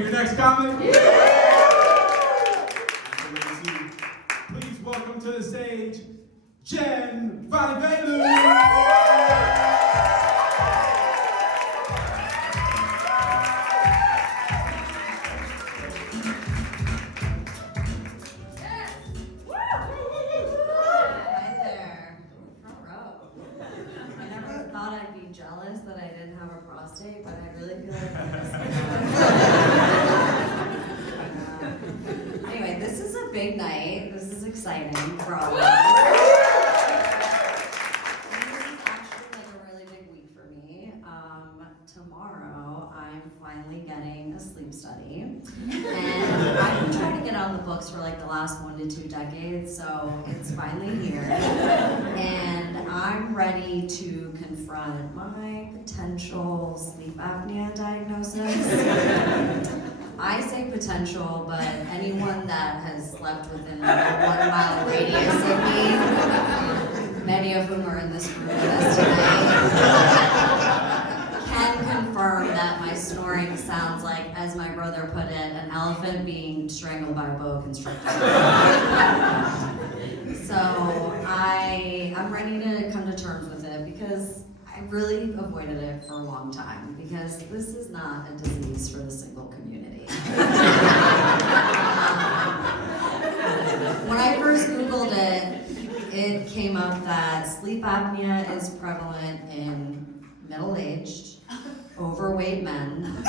your next comic? Please welcome to the stage, Jen Valivelu. Jealous that I didn't have a prostate, but I really feel like anyway, this is a big night. This is exciting for all of us. This is actually like a really big week for me. Tomorrow, I'm finally getting a sleep study. And I've been trying to get on the books for like the last 1 to 2 decades, so it's finally here. And I'm ready to confront my potential sleep apnea diagnosis. I say potential, but anyone that has slept within like a 1 mile radius of me, many of whom are in this room with us tonight, can confirm that my snoring sounds like, as my brother put it, an elephant being strangled by a boa constrictor. So I'm ready to come to terms with it because I really avoided it for a long time because this is not a disease for the single community. When I first Googled it, it came up that sleep apnea is prevalent in middle-aged, overweight men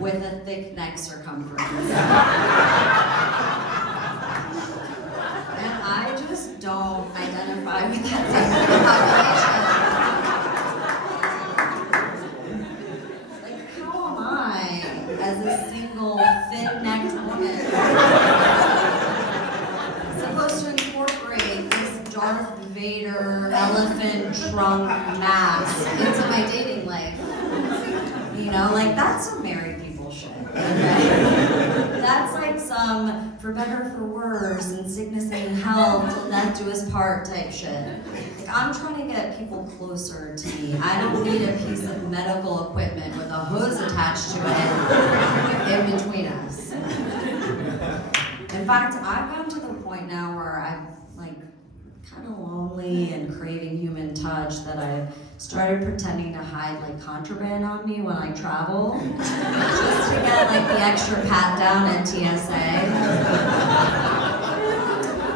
with a thick neck circumference. And I just don't identify with that type of population. Like, how am I, as a single, thin-necked woman, supposed to incorporate this Darth Vader elephant trunk mask into my dating life? You know, like, that's some married people shit. Okay? That's like some for better or for worse, in sickness and in health, till death do us part type shit. Like, I'm trying to get people closer to me. I don't need a piece of medical equipment with a hose attached to it in between us. In fact, I've gotten to the point now where I'm like kind of lonely and craving human touch that I've started pretending to hide like contraband on me when I travel, just to get like the extra pat down at TSA.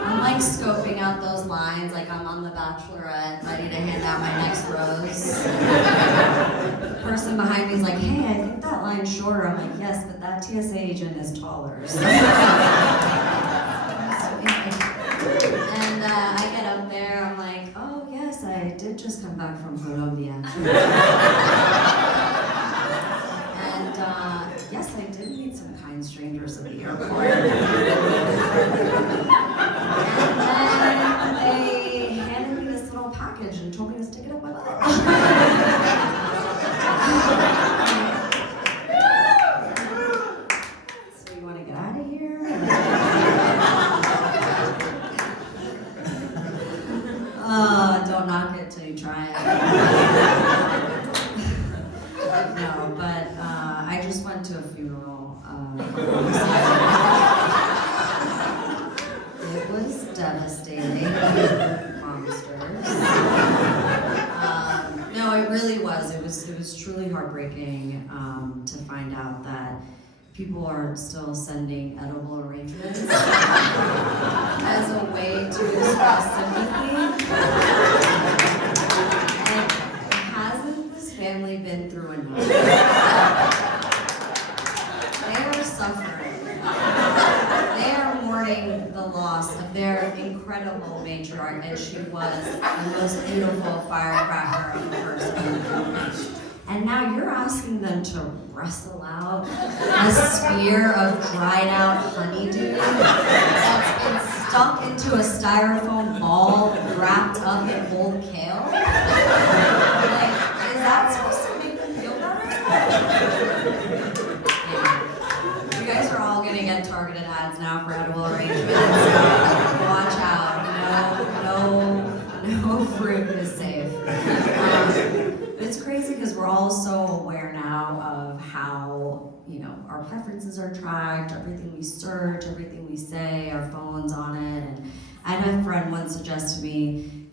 I'm like scoping out those lines like I'm on The Bachelorette, ready to hand out my next rose. The person behind me is like, hey, I think that line's shorter. I'm like, yes, but that TSA agent is taller. So. And I get up there, I'm like, oh yes, I did just come back from Colombia. And yes, I did meet some kind strangers at the airport. And then they handed me this little package and told me to stick it up my butt. So you want to get out of here? Don't knock it till you try it. No, but I just went to a funeral. It was devastating. Monsters. No, it really was. It was truly heartbreaking to find out that people are still sending edible arrangements as a way to express sympathy. And hasn't this family been through enough? They are suffering. They are mourning the loss of their incredible matriarch, and she was the most beautiful firecracker of a person. And now you're asking them to wrestle out a spear of dried out honeydew that's been stuck into a styrofoam ball wrapped up in old kale? Like, is that supposed to make them feel better? Yeah. You guys are all gonna get targeted ads now for edible arrangements. Watch out. No fruit is safe. It's crazy because we're all so aware now of how, our preferences are tracked, everything we search, everything we say, our phone's on it. And I had a friend once suggest to me,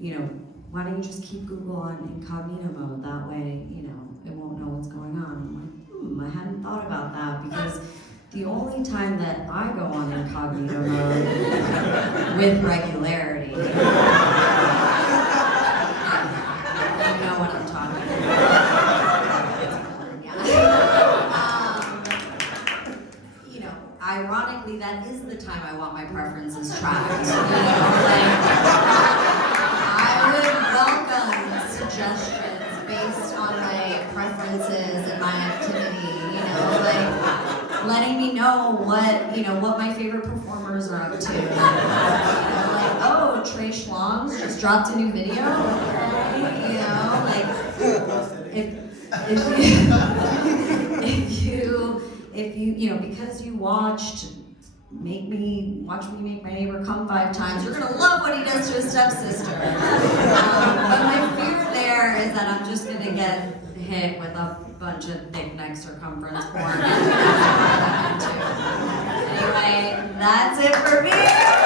why don't you just keep Google on incognito mode? That way, it won't know what's going on. I'm like, I hadn't thought about that, because the only time that I go on incognito mode with regularity, you know what I'm talking about. Ironically, that is the time I want my preferences tracked. I would welcome suggestions based on my preferences and my activity, letting me know what my favorite performers are up to. Oh, Trey Schlong's just dropped a new video. If you because you watch me make my neighbor come 5 times, you're gonna love what he does to his stepsister. But my fear there is that I'm just gonna get hit with a bunch of thick neck circumference porn. Anyway, that's it for me.